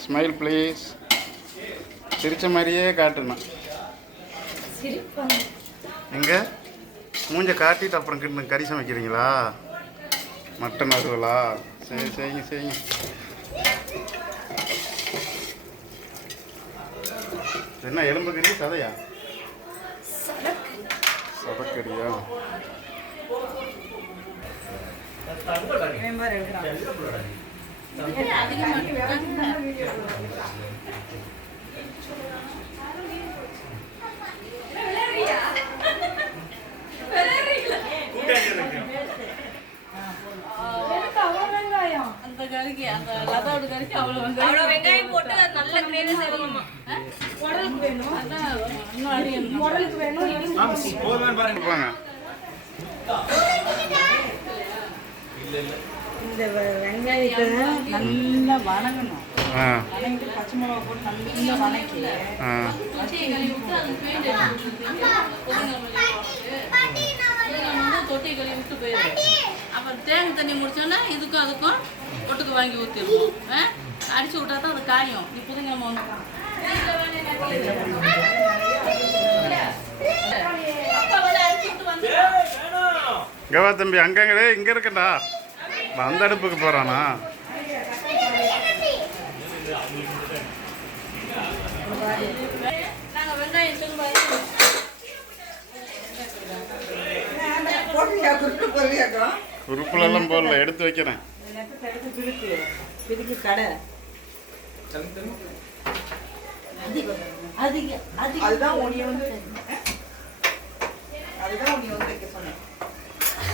Smile please. சிரிச்ச மாதிரியே காட்டணும். எங்க மூஞ்ச காட்டிட்டு அப்புறம் கிட்ட கறி சமைக்கிறீங்களா? மட்டன் வருவலா? சரி செய்யுங்க செய்யுங்க. என்ன எலும்பு கறி சதையா? சதக்கறியா? வெங்காயம் போட்டு நல்ல கிரேவி செய்வாங்கம்மா. உடலுக்கு வேணும். இந்த வெங்காயத்தை நல்லா வணங்கணும். வணங்கிட்டு பச்சை மிளகா போட்டு நல்லா வணக்கி தொட்டி கழுவி விட்டு போயிடும். அப்புறம் தேங்காய் தண்ணி முடிச்சோன்னா இதுக்கும் அதுக்கும் ஒட்டுக்கு வாங்கி ஊற்றிடுவோம். அடிச்சு விட்டா தான் அது காயும். நீ புதுங்கிழமை வந்து கவா தம்பி அங்கங்களே இங்க இருக்கண்டா. அந்த அடுப்புக்கு போறானா? நாங்கள் வெங்காயம் குறுப்புலாம் போடல, எடுத்து வைக்கிறேன். அதுதான் உன்னை வந்து வைக்க சொன்னேன்.